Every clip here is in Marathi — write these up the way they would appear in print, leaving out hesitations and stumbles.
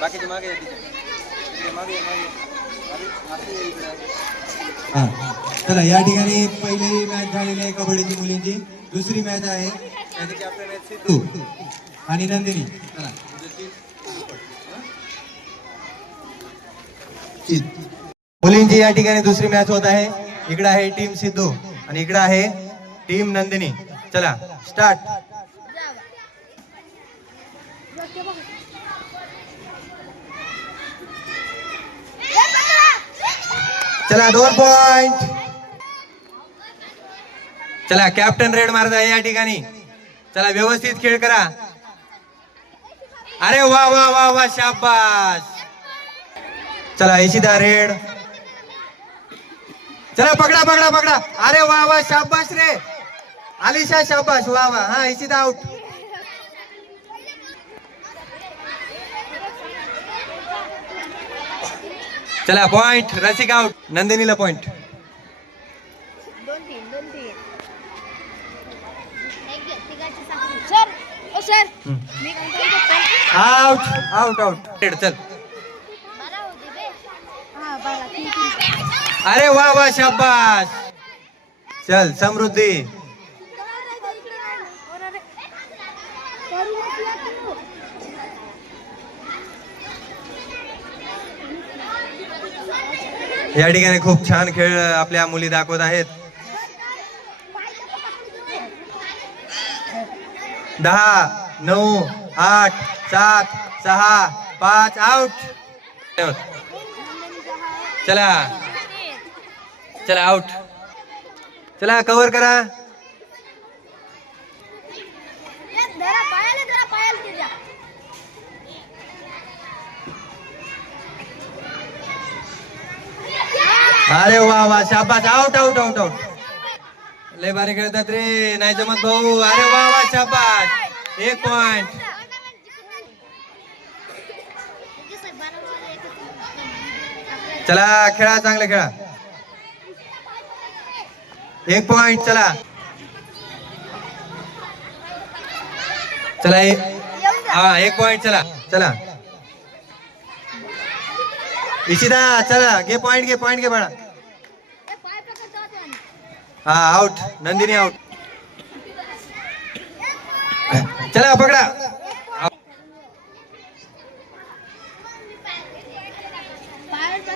बाकीचे मागे या तिथे. मागे हा चला या ठिकाणी पहिली मॅच झालेली आहे कबड्डीची मुलींची. दुसरी मॅच आहे त्याचे कॅप्टन आहेत सिद्धू आणि नंदिनी. चला मुलींची या ठिकाणी दुसरी मॅच होत आहे. इकडे आहे टीम सिद्धू आणि इकडे आहे टीम नंदिनी. चला स्टार्ट. चला 2 पॉइंट. चला कॅप्टन रेड मारत आहे या ठिकाणी. चला व्यवस्थित खेळ करा. अरे वा वा वा वा शाबास. चला इशिता रेड. चला पकडा पकडा पकडा. अरे वा वा शाबास रे आलिशा शाबास. वा वा. हा इशिता आउट. चला पॉइंट रसिक आउट. नंदिनीला पॉइंट. Out out out. चल. अरे वा वा शाबास. चल समृद्धी. या ठिकाणी खूप छान खेळ आपल्या मुली दाखवत आहेत. 10 9 8 7 6 5 आउट. चला चला आउट. चला कव्हर करा. अरे वा वा शाबास. Out out out out. लय भारी खेळतात रे नाही जमत भाऊ. अरे वा वा शाबास. 1 पॉइंट. चला खेळा चांगले खेळा. 1 पॉइंट. चला चला हा 1 पॉइंट. चला चला इशिता चला घे पॉइंट घे बाळा. हा आउट. नंदिनी आउट. चला पकडा.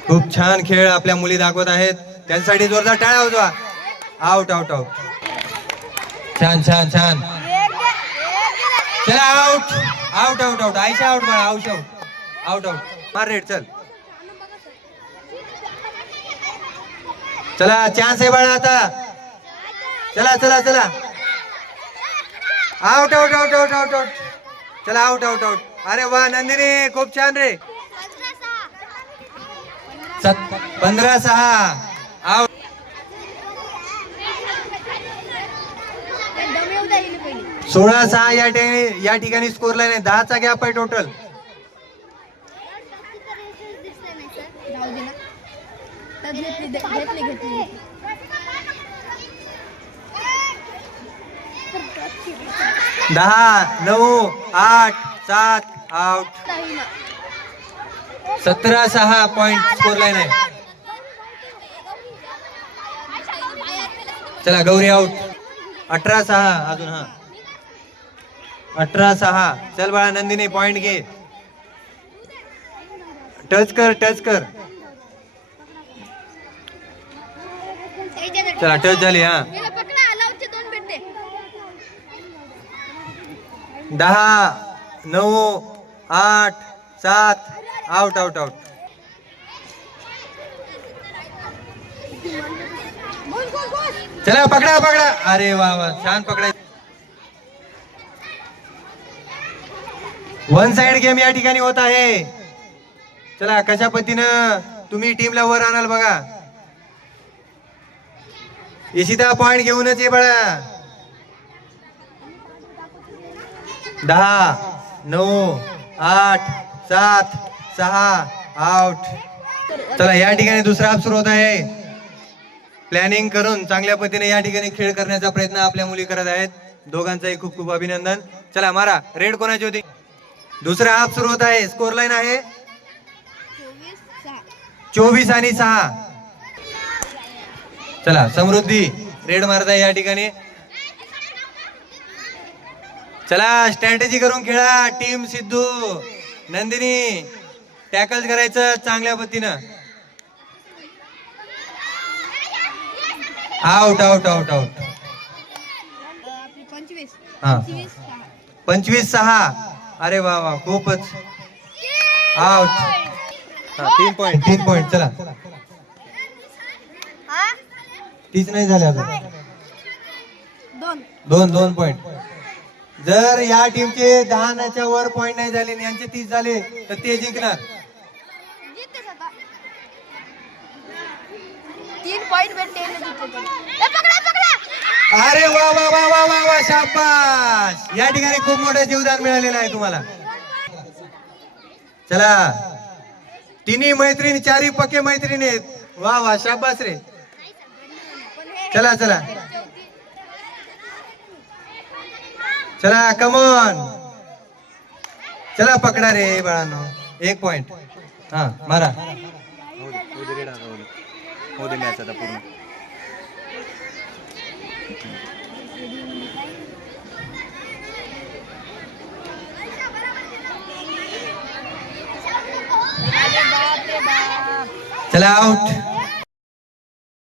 खूप छान खेळ आपल्या मुली दाखवत आहेत. त्यांच्यासाठी जोरदार टाळ्या वाजवा. Out out out. छान छान छान. चला out out out out. Ayesha out बाळा. Out out out out. मार रेड. चल चला चान्स आहे बाळा आता. चला चला चला. Out out out out out out. चला आउट आउट आउट. अरे वा नंदिनी खूप छान रे. 15-6 आउट. 16-6 या ठिकाणी स्कोर लाईन आहे. 10चा गॅप आहे टोटल. दहा 9 8 7 आउट. 17-6 पॉइंट स्कोर लाईन आहे. चला गौरी आउट. 18-6 अजून. हा 18-6. चल बाळा नंदिनी पॉइंट घे. टच कर टच कर. चला टच झाली. हा 10 9 8 7 आउट आउट आउट. चला पकडा पकडा. अरे वा वा छान पकडाय. 1 साइड गेम या ठिकाणी होत आहे. चला कशा पद्धतीनं तुम्ही टीमला वर आणाल बघा. इशिता पॉइंट घेऊनच ये बळा. 10 9 8 7 6 आउट. चला या ठिकाणी दुसरा हाफ सुरू होत आहे. प्लॅनिंग करून चांगल्या पद्धतीने या ठिकाणी खेळ करण्याचा प्रयत्न आपल्या मुली करत आहेत. दोघांचाही खूप खूप अभिनंदन. चला मारा. रेड कोणाची होती. दुसरा हाफ सुरू होत आहे. स्कोर लाईन आहे 24-6. 24 आणि 6. चला समृद्धी रेड मारत आहे या ठिकाणी. चला स्ट्रॅटेजी करून खेळा. टीम सिद्धू नंदिनी टॅकल करायचं चांगल्या पद्धतीनं. Out out out out. आपली 25. हा 25-6. 25-6. अरे वा वा खूपच. आउट. हा 3 पॉईंट. 3 पॉइंट. चला हा 30 नाही झाले अजून. 2. 2 पॉइंट. जर या टीमचे 10च्या वर पॉइंट नाही झाले आणि यांचे 30 झाले तर ते जिंकणार. जिंकतेस आता. 3 पॉइंट भेटले ना जिंकते. ए पकडा पकडा. अरे वा वा वा वा वा वा शाबास. या ठिकाणी खूप मोठं जीवदान मिळालेलं आहे तुम्हाला. चला तिन्ही मैत्रिणी चारही पक्के मैत्रिणी आहेत. वा वा शाबास रे. चला चला चला कमॉन. चला पकडा रे बाळांनो. 1 पॉइंट. हा मारा. हो दे रेड हो दे. हो दे मॅच आता पूर्ण. अरे बाप रे बाप. चला आउट.